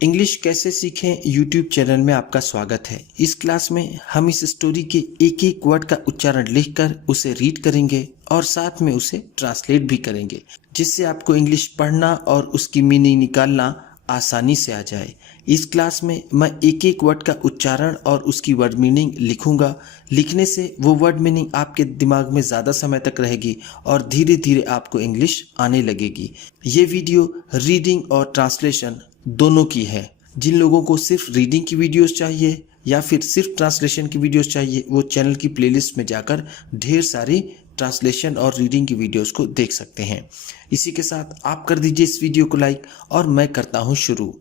English कैसे सीखें YouTube channel में आपका स्वागत है। इस क्लास में हम इस स्टोरी के एक एक वर्ड का उच्चारण लिखकर उसे रीड करेंगे और साथ में उसे ट्रांसलेट भी करेंगे, जिससे आपको इंग्लिश पढ़ना और उसकी मीनिंग निकालना आसानी से आ जाए। इस क्लास में मैं एक एक वर्ड का उच्चारण और उसकी वर्ड मीनिंग लिखूंगा। लिखने से वो वर्ड मीनिंग आपके दिमाग में ज़्यादा समय तक रहेगी और धीरे धीरे आपको इंग्लिश आने लगेगी। ये वीडियो रीडिंग और ट्रांसलेशन दोनों की है। जिन लोगों को सिर्फ रीडिंग की वीडियोस चाहिए या फिर सिर्फ ट्रांसलेशन की वीडियोस चाहिए, वो चैनल की प्लेलिस्ट में जाकर ढेर सारी ट्रांसलेशन और रीडिंग की वीडियोस को देख सकते हैं। इसी के साथ आप कर दीजिए इस वीडियो को लाइक और मैं करता हूं शुरू।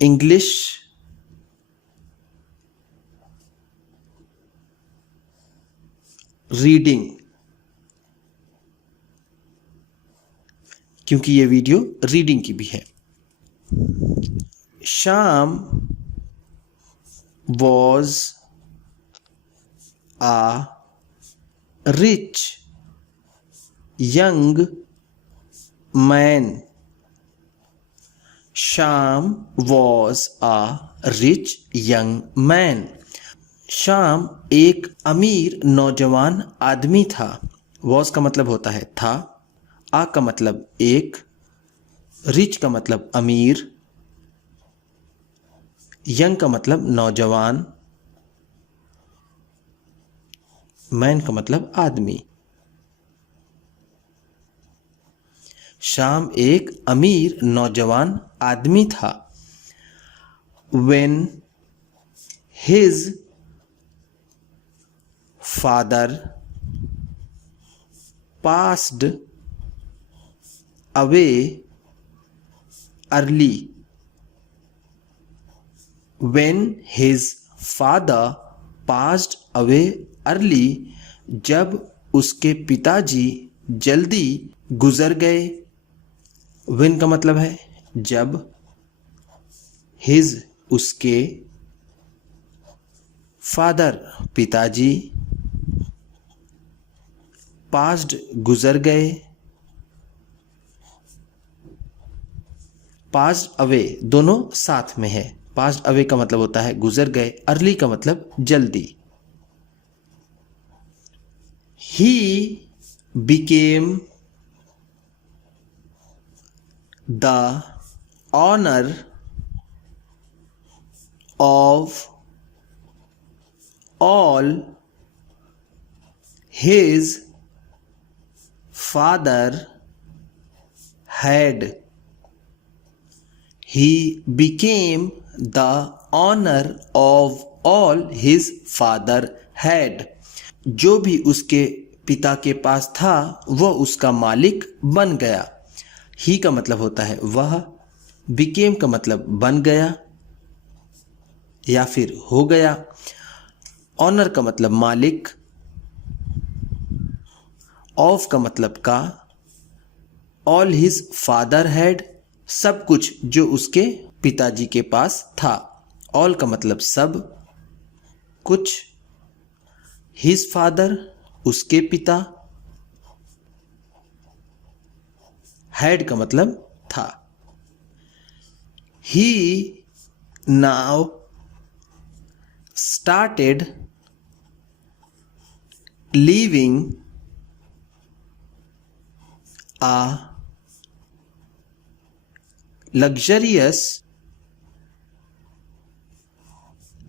इंग्लिश रीडिंग, क्योंकि ये वीडियो रीडिंग की भी है। Sham was a rich young man. Sham was a rich young man. शाम एक अमीर नौजवान आदमी था। वॉज का मतलब होता है था, आ का मतलब एक, रिच का मतलब अमीर, यंग का मतलब नौजवान, मैन का मतलब आदमी। शाम एक अमीर नौजवान आदमी था। When his father passed away early. When his father passed away early, जब उसके पिताजी जल्दी गुजर गए। When का मतलब है जब, his उसके, father पिताजी, passed गुजर गए, passed away दोनों साथ में है। passed away का मतलब होता है गुजर गए, early का मतलब जल्दी। He became the owner of all his father had. He became the owner of all his father had. जो भी उसके पिता के पास था वह उसका मालिक बन गया। ही का मतलब होता है वह, बिकेम का मतलब बन गया या फिर हो गया, ऑनर का मतलब मालिक, ऑफ का मतलब का, ऑल हिज फादर हैड सब कुछ जो उसके पिताजी के पास था। ऑल का मतलब सब कुछ, हिज फादर उसके पिता, हैड का मतलब था। ही now started living a luxurious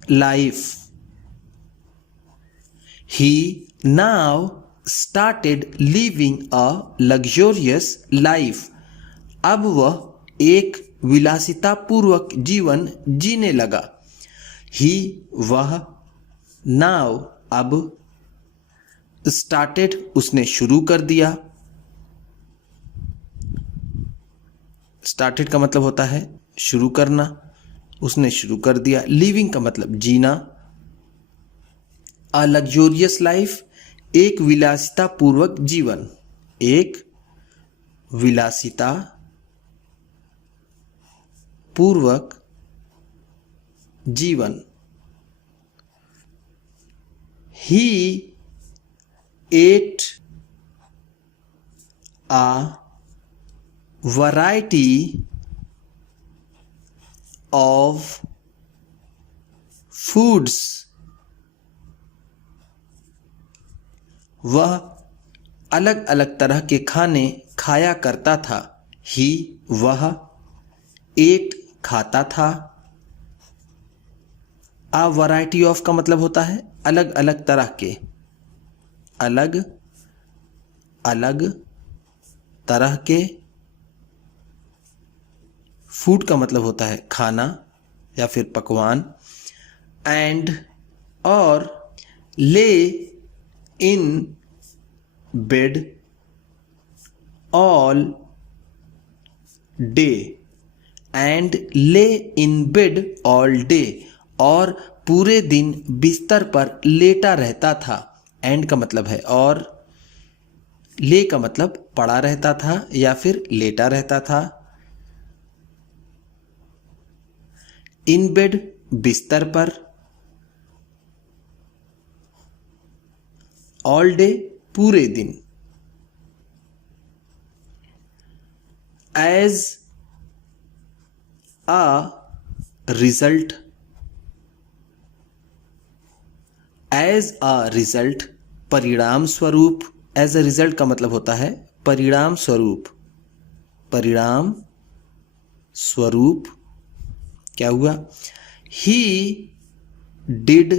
life. He now started living a luxurious life. अब वह एक विलासिता पूर्वक जीवन जीने लगा। ही वह, नाउ अब, स्टार्टेड उसने शुरू कर दिया। स्टार्टेड का मतलब होता है शुरू करना, उसने शुरू कर दिया। लिविंग का मतलब जीना। अ लग्जोरियस लाइफ एक विलासिता पूर्वक जीवन, एक विलासिता पूर्वक जीवन। He ate a variety of foods. वह अलग अलग तरह के खाने खाया करता था। ही वह एट खाता था। अ वैरायटी ऑफ का मतलब होता है अलग अलग तरह के, अलग अलग तरह के। फूड का मतलब होता है खाना या फिर पकवान। एंड और ले in bed all day. And ले इन बेड ऑल डे, और पूरे दिन बिस्तर पर लेटा रहता था। एंड का मतलब है और, ले का मतलब पड़ा रहता था या फिर लेटा रहता था। इन बेड बिस्तर पर, ऑल डे पूरे दिन। As a result, as a result परिणाम स्वरूप। एज अ रिजल्ट का मतलब होता है परिणाम स्वरूप, परिणाम स्वरूप। क्या हुआ? He did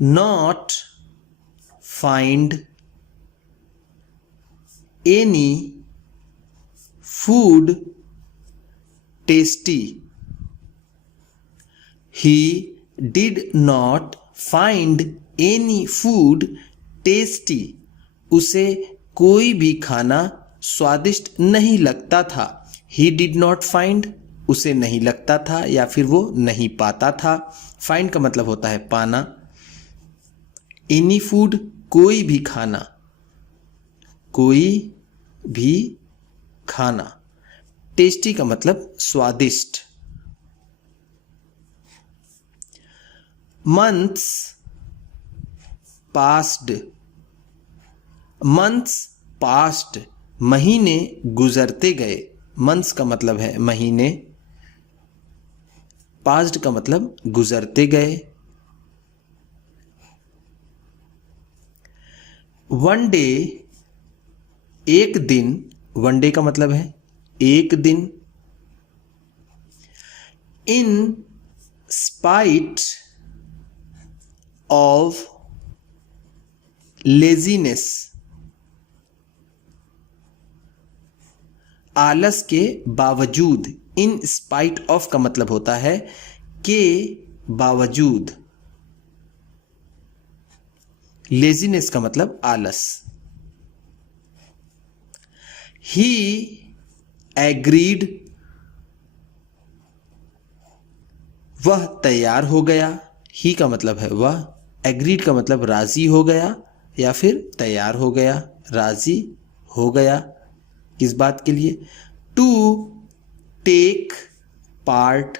not find any food tasty. He did not find any food tasty. उसे कोई भी खाना स्वादिष्ट नहीं लगता था। ही डिड नॉट फाइंड उसे नहीं लगता था या फिर वो नहीं पाता था। फाइंड का मतलब होता है पाना। एनी फूड कोई भी खाना, कोई भी खाना। टेस्टी का मतलब स्वादिष्ट। मंथ्स पास्ड, मंथ्स पास्ट महीने गुजरते गए। मंथ्स का मतलब है महीने, पास्ट का मतलब गुजरते गए। वन डे एक दिन, वन डे का मतलब है एक दिन। इन स्पाइट ऑफ लेजीनेस, आलस के बावजूद। इन स्पाइट ऑफ का मतलब होता है के बावजूद। लेजीनेस का मतलब आलस। ही एग्रीड, वह तैयार हो गया। ही का मतलब है वह, एग्रीड का मतलब राजी हो गया या फिर तैयार हो गया, राजी हो गया। किस बात के लिए? टू टेक पार्ट,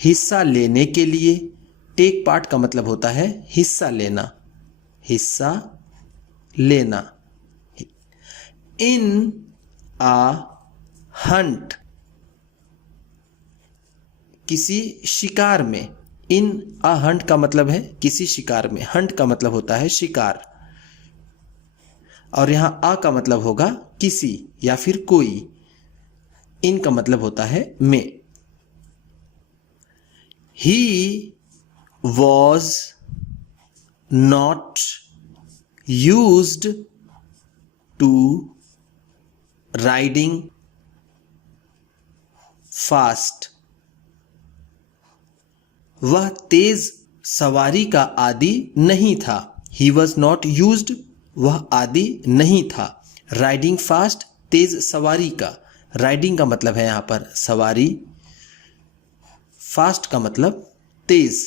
हिस्सा लेने के लिए। टेक पार्ट का मतलब होता है हिस्सा लेना, हिस्सा लेना। इन आ हंट, किसी शिकार में। इन अ हंट का मतलब है किसी शिकार में। हंट का मतलब होता है शिकार, और यहां आ का मतलब होगा किसी या फिर कोई। इन का मतलब होता है में। He was not used to riding fast, वह तेज सवारी का आदी नहीं था। ही वॉज नॉट यूज्ड, वह आदी नहीं था। राइडिंग फास्ट, तेज सवारी का। राइडिंग का मतलब है यहां पर सवारी, फास्ट का मतलब तेज।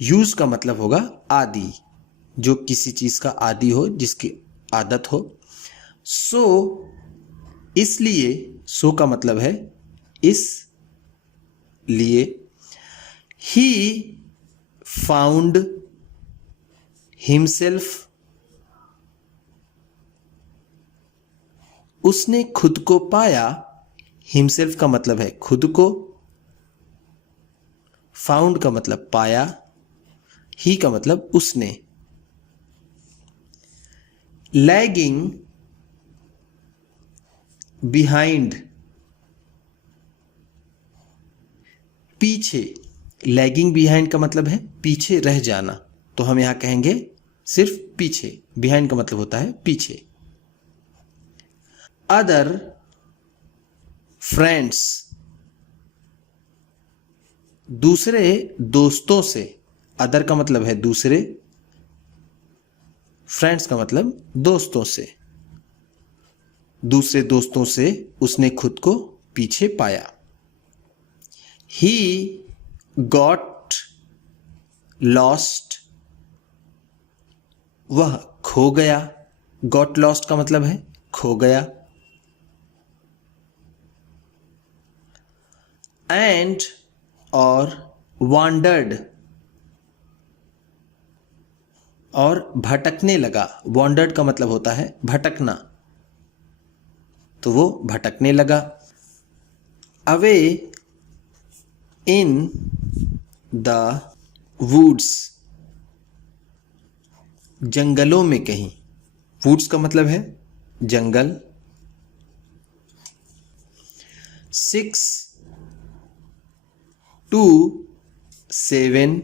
यूज का मतलब होगा आदि, जो किसी चीज का आदि हो, जिसकी आदत हो। सो इसलिए, सो का मतलब है इस लिए। ही फाउंड हिमसेल्फ, उसने खुद को पाया। हिमसेल्फ का मतलब है खुद को, फाउंड का मतलब पाया, ही का मतलब उसने। लैगिंग बिहाइंड, पीछे। लैगिंग बिहाइंड का मतलब है पीछे रह जाना, तो हम यहां कहेंगे सिर्फ पीछे। बिहाइंड का मतलब होता है पीछे। अदर फ्रेंड्स, दूसरे दोस्तों से। अदर का मतलब है दूसरे, फ्रेंड्स का मतलब दोस्तों से। दूसरे दोस्तों से उसने खुद को पीछे पाया। ही गॉट लॉस्ट, वह खो गया। गॉट लॉस्ट का मतलब है खो गया। एंड और वांडर्ड, और भटकने लगा। वांडर्ड का मतलब होता है भटकना, तो वो भटकने लगा। अवे इन द वुड्स, जंगलों में कहीं। वुड्स का मतलब है जंगल। 6 to 7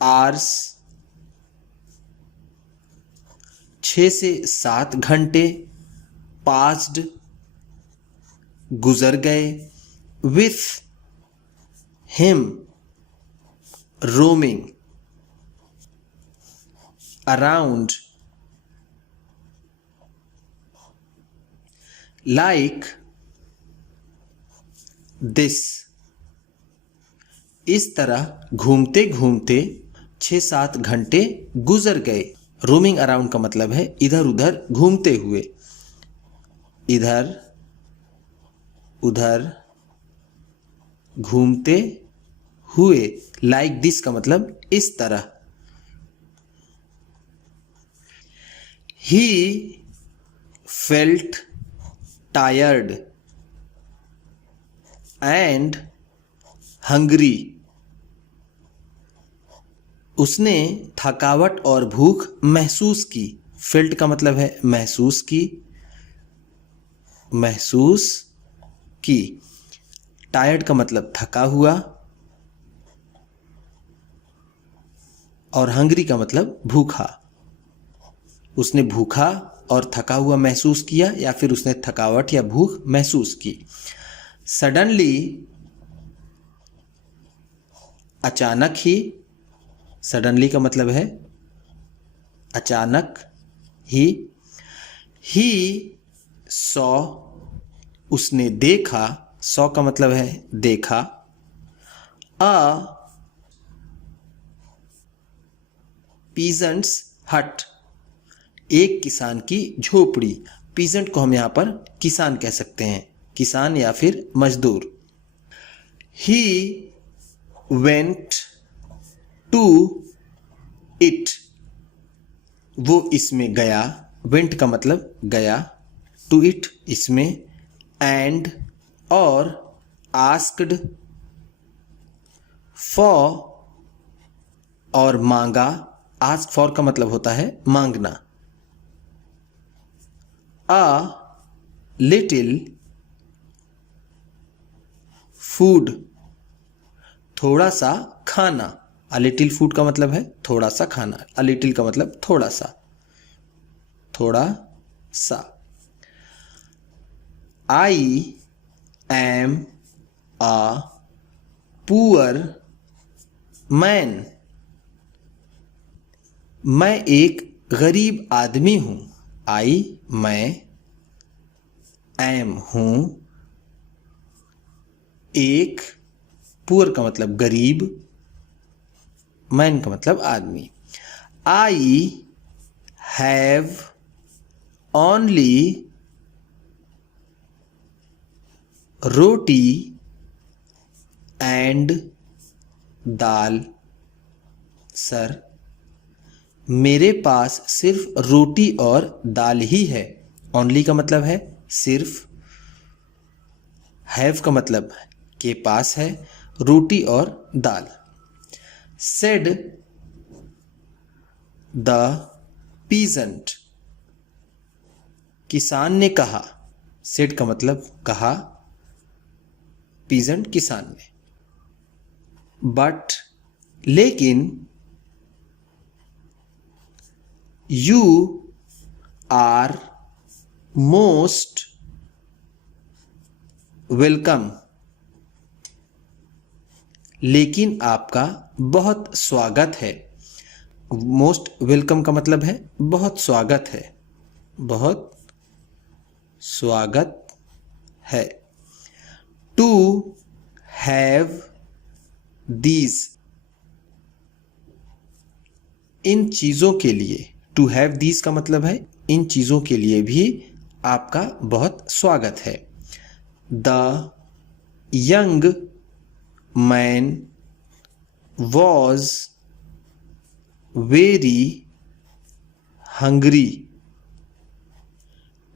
hours, 6 से 7 घंटे। पास्ड, गुजर गए। With him roaming around, like this, इस तरह घूमते घूमते 6-7 घंटे गुजर गए। रोमिंग अराउंड का मतलब है इधर उधर घूमते हुए, इधर उधर घूमते हुए। लाइक दिस का मतलब इस तरह। He felt tired and hungry, उसने थकावट और भूख महसूस की। फेल्ट का मतलब है महसूस की, महसूस की। टायर्ड का मतलब थका हुआ, और हंग्री का मतलब भूखा। उसने भूखा और थका हुआ महसूस किया, या फिर उसने थकावट या भूख महसूस की। सडनली, अचानक ही। सडनली का मतलब है अचानक ही। ही सॉ, उसने देखा। सॉ का मतलब है देखा। अ पीजेंट्स हट, एक किसान की झोपड़ी। पीजेंट को हम यहां पर किसान कह सकते हैं, किसान या फिर मजदूर। ही वेंट टू इट, वो इसमें गया। वेंट का मतलब गया, टू इट इसमें। एंड और आस्क्ड फॉर, और मांगा। आस्क फॉर का मतलब होता है मांगना। अ लिटिल फूड, थोड़ा सा खाना। अ लिटिल फूड का मतलब है थोड़ा सा खाना। अ लिटिल का मतलब थोड़ा सा, थोड़ा सा। I am a poor man, मैं एक गरीब आदमी हूं। आई मैं, एम हूं, एक, पुअर का मतलब गरीब, मैन का मतलब आदमी। I have only roti and dal. Sir, मेरे पास सिर्फ रोटी और दाल ही है। ओनली का मतलब है सिर्फ, हैव का मतलब के पास है, रोटी और दाल। सेड द पीजेंट, किसान ने कहा। सेड का मतलब कहा, पीजेंट किसान ने। बट लेकिन, यू आर मोस्ट वेलकम, लेकिन आपका बहुत स्वागत है। मोस्ट वेलकम का मतलब है बहुत स्वागत है, बहुत स्वागत है। टू हैव दीज, इन चीज़ों के लिए। टू हैव दीज का मतलब है इन चीज़ों के लिए भी आपका बहुत स्वागत है। The young man was very hungry,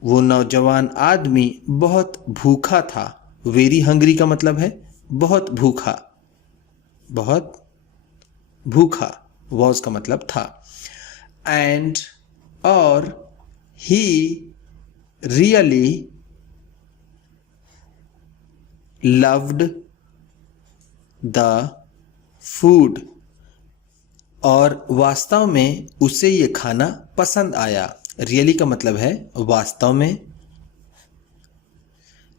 वो नौजवान आदमी बहुत भूखा था। वेरी हंग्री का मतलब है बहुत भूखा, बहुत भूखा। वॉज का मतलब था। एंड और he really loved the food, और वास्तव में उसे ये खाना पसंद आया। रियली का मतलब है वास्तव में,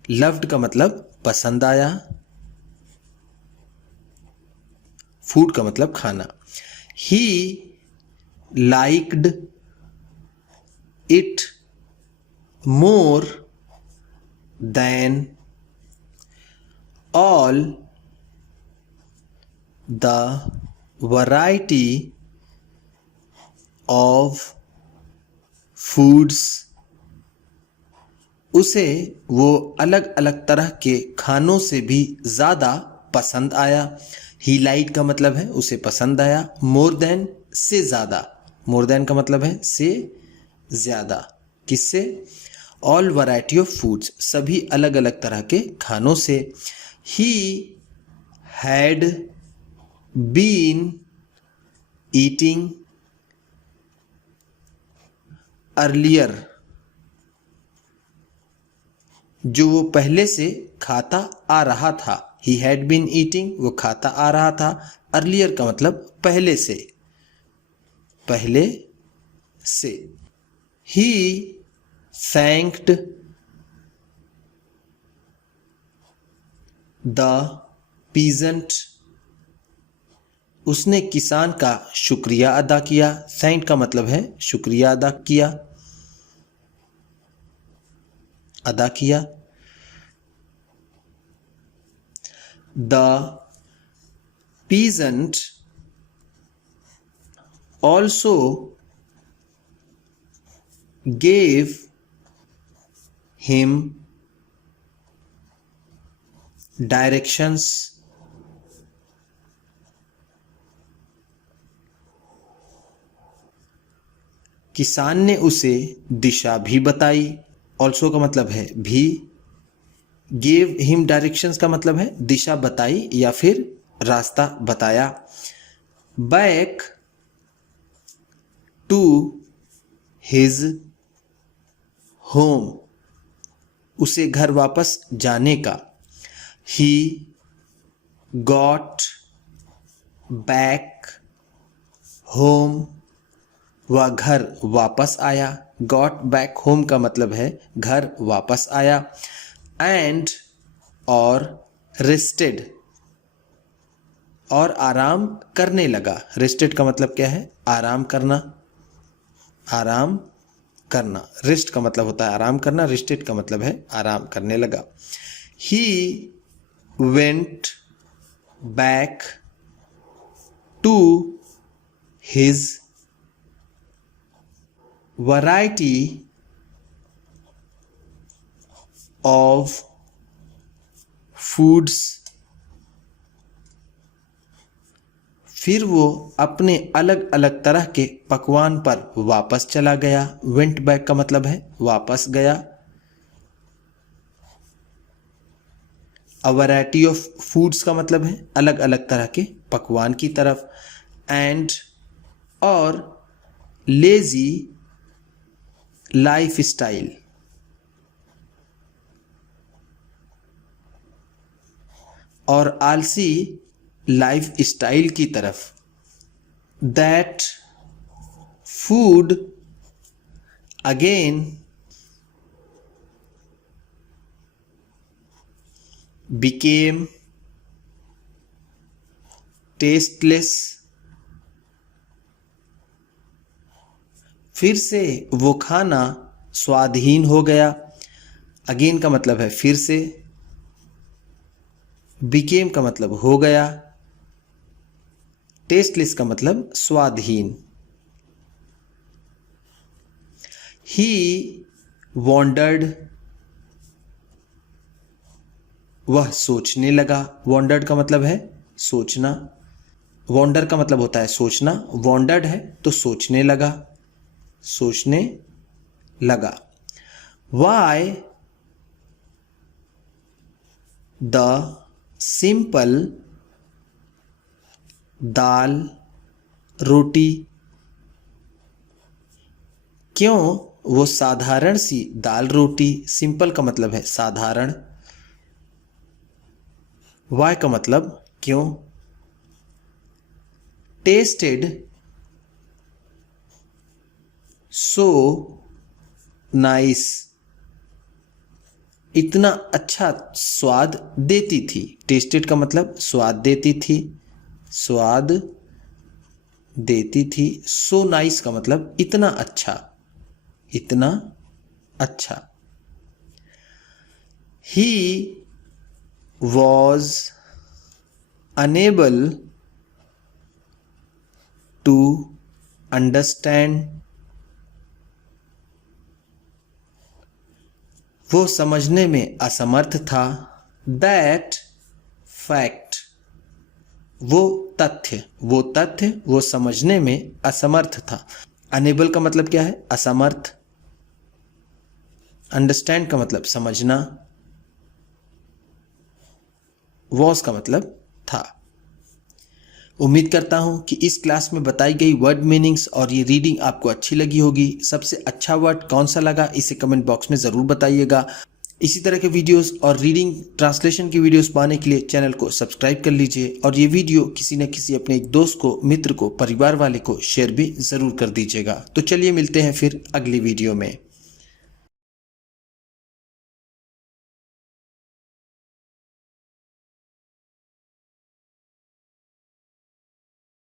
लव्ड का मतलब पसंद आया, फूड का मतलब खाना। He liked it more than all the variety of foods, उसे वो अलग अलग तरह के खानों से भी ज़्यादा पसंद आया। ही लाइक का मतलब है उसे पसंद आया, मोर देन से ज़्यादा। मोर देन का मतलब है से ज़्यादा, किससे? ऑल वैरायटी ऑफ फूड्स, सभी अलग अलग तरह के खानों से। He had been eating earlier, जो वो पहले से खाता आ रहा था। ही हैड बीन ईटिंग, वो खाता आ रहा था। अर्लियर का मतलब पहले से, पहले से। ही थैंक्ड द पीजेंट, उसने किसान का शुक्रिया अदा किया। थैंक का मतलब है शुक्रिया अदा किया, अदा किया। The peasant also gave him directions, किसान ने उसे दिशा भी बताई। ऑल्सो का मतलब है भी। गेव हिम डायरेक्शंस का मतलब है दिशा बताई या फिर रास्ता बताया। बैक टू हिज होम, उसे घर वापस जाने का। ही गॉट बैक होम, वह घर वापस आया। गॉट बैक होम का मतलब है घर वापस आया। एंड और रेस्टेड, और आराम करने लगा। रेस्टेड का मतलब क्या है? आराम करना, आराम करना। रेस्ट का मतलब होता है आराम करना, रेस्टेड का मतलब है आराम करने लगा। He went back to his variety of foods, फिर वो अपने अलग अलग तरह के पकवान पर वापस चला गया। वेंट बैक का मतलब है वापस गया। अ वैरायटी ऑफ फूड्स का मतलब है अलग अलग तरह के पकवान की तरफ, एंड और लेजी लाइफ स्टाइल, और आलसी लाइफ स्टाइल की तरफ। That food again became tasteless, फिर से वो खाना स्वादहीन हो गया। अगेन का मतलब है फिर से, became का मतलब हो गया, टेस्टलेस का मतलब स्वादहीन। He wandered, वह सोचने लगा। वॉन्डर्ड का मतलब है सोचना, वॉन्डर का मतलब होता है सोचना, वॉन्डर्ड है तो सोचने लगा, सोचने लगा। वाई द सिंपल दाल रोटी, क्यों वो साधारण सी दाल रोटी, सिंपल का मतलब है साधारण, वाई का मतलब क्यों, टेस्टेड सो नाइस, इतना अच्छा स्वाद देती थी। टेस्टेड का मतलब स्वाद देती थी, स्वाद देती थी। सो नाइस का मतलब इतना अच्छा, इतना अच्छा। ही was unable to understand, वो समझने में असमर्थ था। That fact, वो तथ्य वो समझने में असमर्थ था। अनेबल का मतलब क्या है, असमर्थ। अंडरस्टैंड का मतलब समझना। वॉज का मतलब था। उम्मीद करता हूं कि इस क्लास में बताई गई वर्ड मीनिंग्स और ये रीडिंग आपको अच्छी लगी होगी। सबसे अच्छा वर्ड कौन सा लगा इसे कमेंट बॉक्स में ज़रूर बताइएगा। इसी तरह के वीडियोस और रीडिंग ट्रांसलेशन की वीडियोस पाने के लिए चैनल को सब्सक्राइब कर लीजिए और ये वीडियो किसी न किसी अपने एक दोस्त को, मित्र को, परिवार वाले को शेयर भी ज़रूर कर दीजिएगा। तो चलिए मिलते हैं फिर अगली वीडियो में।